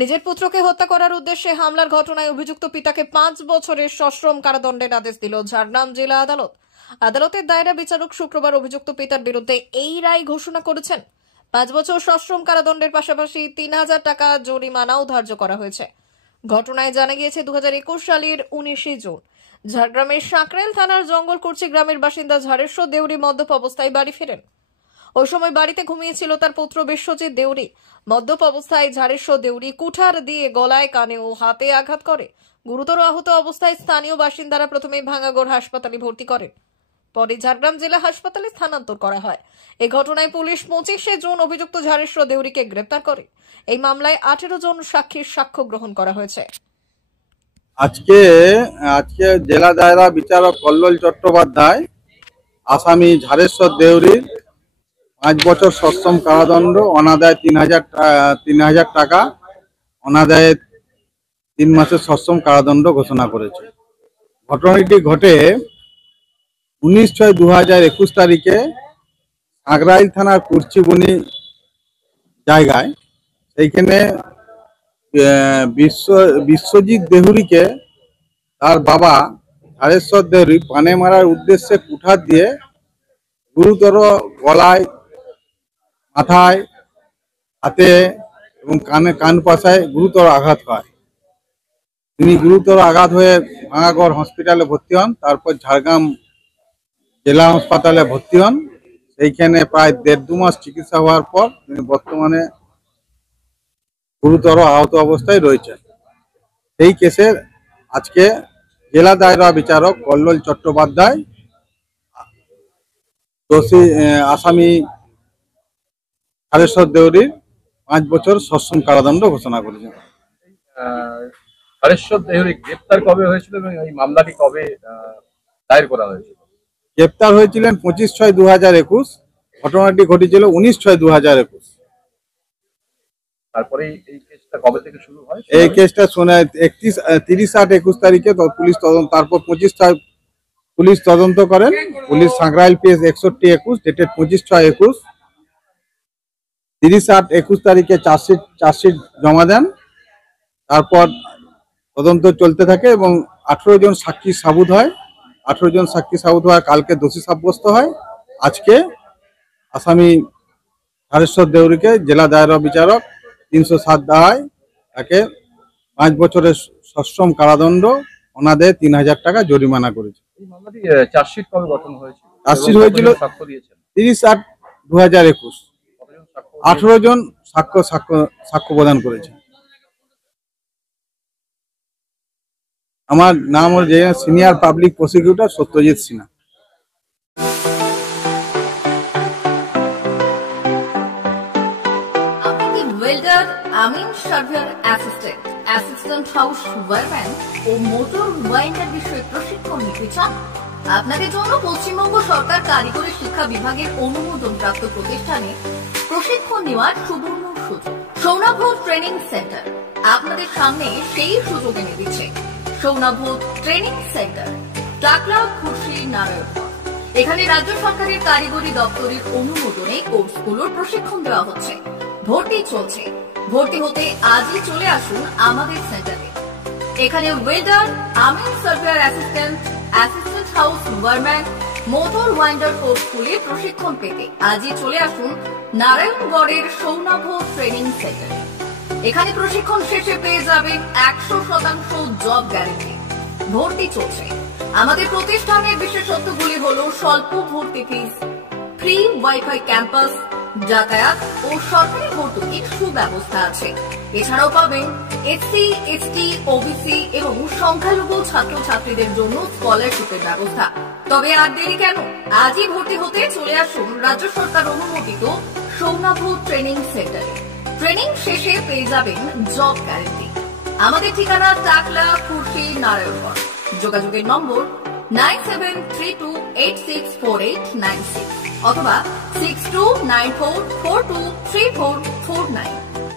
নিজের পুত্রকে হত্যা করার উদ্দেশ্যে হামলার ঘটনায় অভিযুক্ত পিতাকে 5 বছরের সশ্রম কারাদণ্ডের আদেশ দিল ঝাড়গ্রাম জেলা আদালত। আদালতের দায়রা বিচারক শুক্রবার অভিযুক্ত পিতার বিরুদ্ধে এই রায় ঘোষণা করেছেন। 5 বছর সশ্রম কারাদণ্ডের পাশাপাশি 3000 টাকা জরিমানাও ধার্য করা হয়েছে। ঘটনায় জানা গিয়েছে 2021 সালের 19 জুন ঝাড়গ্রামের সাঁকরেল থানার জঙ্গলকুর্চি গ্রামের বাসিন্দা ঝাড়েশ্বর দেউরি মদ্যপ অবস্থায় বাড়ি ফেরেন। ওই সময় বাড়িতে ঘুমিয়েছিল তার পুত্র বিশ্বজিৎ দেউরি। মদ্যপ অবস্থায় ঝাড়েশ্বর দেউরি কুঠার দিয়ে গলায়, কানে ও হাতে আঘাত করে। গুরুতর আহত অবস্থায় স্থানীয় বাসিন্দারা প্রথমে ভাঙ্গাগড় হাসপাতালে ভর্তি করেন, পরে ঝাড়গ্রাম জেলা হাসপাতালে স্থানান্তর করা হয়। এই ঘটনায় পুলিশ 25 জুন অভিযুক্ত ঝাড়েশ্বর দেউরিকে গ্রেপ্তার করে। এই মামলায় 18 জন সাক্ষীর সাক্ষ্য গ্রহণ করা হয়েছে। আজকে জেলা দায়রা বিচারক কল্লোল চট্টোপাধ্যায় আসামি ঝাড়েশ্বর দেউরির 5 বছর সশ্রম কারাদণ্ড, অনাদায় 3000 টাকা, অনাদায়ে 3 মাসের সশ্রম কারাদণ্ড ঘোষণা করেছে। ঘটনাটি ঘটে 19/6/2021 তারিখে সাঁকরাইল থানার কুর্চিবনি জায়গায়। সেইখানে বিশ্বজিৎ দেহুরিকে তার বাবা ঝাড়েশ্বর দেহুরি পানে মারার উদ্দেশ্যে কুঠার দিয়ে গুরুতর গলায়, মাথায়, হাতে এবং কান পাশায় গুরুতর আঘাত হয়। তিনি গুরুতর আঘাত হয়ে ভাঙ্গাগড় হসপিটালে ভর্তি হন, তারপর ঝাড়গ্রাম জেলা হাসপাতালে ভর্তি হন। সেইখানে প্রায় 1.5-2 মাস চিকিৎসা হওয়ার পর তিনি বর্তমানে গুরুতর আহত অবস্থায় রয়েছেন। এই কেসের আজকে জেলা দায়রা বিচারক কল্লোল চট্টোপাধ্যায় দোষী আসামি ঝাড়েশ্বর দেউরির 5 বছর সশ্রম কারাদণ্ড ঘোষণা করেছেন। ঝাড়েশ্বর দেউরি গ্রেপ্তার কবে হয়েছিল এবং এই মামলাটি কবে দায়ের করা হয়েছিল? গ্রেপ্তার হয়েছিলেন 25/6/2021। ঘটনাটি ঘটেছিল 19/6/2021। তারপরে এই কেসটা কবে থেকে শুরু হয়? এই কেসটা 30/8/21 তারিখে পুলিশ তদন্ত, তারপর 25 পুলিশ তদন্ত করেন। পুলিশ সাঁকরাইল পিএস 6121 ডেটেড 25/6/21 30/8/21 তারিখে চার্জশিট জমা দেন। তারপর তদন্ত চলতে থাকে এবং 18 জন সাক্ষী সাবুত হয়। 18 জন সাক্ষী সাবুত হওয়ার কালকে দোষী সাব্যস্ত হয়। আজকে আসামি ঝাড়েশ্বর দেউরিকে জেলা দায়রা বিচারক 307 ধারায় তাকে 5 বছরের সশ্রম কারাদণ্ড, অনাদায়ে 3000 টাকা জরিমানা করেছে। এই মামলাটি চার্জশিট কবে গঠন হয়েছিল? চার্জশিট হয়েছিল 30/8/2021। 18 জন সাক্ষ্য প্রদান করেছে। আমার নাম হল senior public prosecutor Satyajit Sinha. Welder, আমিন surveyor assistant, assistant house wireman ও মোটর ওয়াইন্ডার বিষয়ে প্রশিক্ষণ নিতে চান? আপনাদের জন্য পশ্চিমবঙ্গ সরকার কারিগরি শিক্ষা বিভাগের অনুমোদনপ্রাপ্ত প্রতিষ্ঠানে প্রশিক্ষণ নেওয়ার সুবর্ণ সুযোগ। সৌনাভ ট্রেনিং সেন্টার আপনাদের সামনে সেই সুযোগ এনে দিচ্ছে। সৌনাভ ট্রেনিং সেন্টার, টাকলা, খুশি, নারায়ণগড়। এখানে রাজ্য সরকারের কারিগরি দপ্তরের অনুমোদনে কোর্সগুলোর প্রশিক্ষণ দেওয়া হচ্ছে। ভর্তি চলছে। ভর্তি হতে আজই চলে আসুন আমাদের সেন্টারে। এখানে ওয়েল্ডার, আমিন surveyor assistant, assistant house wireman, motor winder কোর্সগুলি প্রশিক্ষণ পেতে আজই চলে আসুন নারায়ণগড়ের সৌনাভ ট্রেনিং সেন্টারে। এখানে প্রশিক্ষণ শেষে পেয়ে যাবেন 100% জব গ্যারান্টি। ভর্তি চলছে। আমাদের প্রতিষ্ঠানের বিশেষত্বগুলি হলো স্বল্প ভর্তি ফিস, ফ্রি ওয়াইফাই ক্যাম্পাস, যাতায়াত ও সরকারি ভর্তুকির সুব্যবস্থা আছে। এছাড়াও পাবেন এসসি, এসটি, ওবিসি এবং সংখ্যালঘু ছাত্রছাত্রীদের জন্য স্কলারশিপের ব্যবস্থা। তবে আর দেরি কেন? আজই ভর্তি হতে চলে আসুন রাজ্য সরকার অনুমোদিত সৌনাভ ট্রেনিং সেন্টারে। ট্রেনিং শেষে পেয়ে যাবেন জব গ্যারান্টি। আমাদের ঠিকানা টাকলা, খুশি, নারায়ণগড়। যোগাযোগের নম্বর 9732864896 অথবা 6294423449।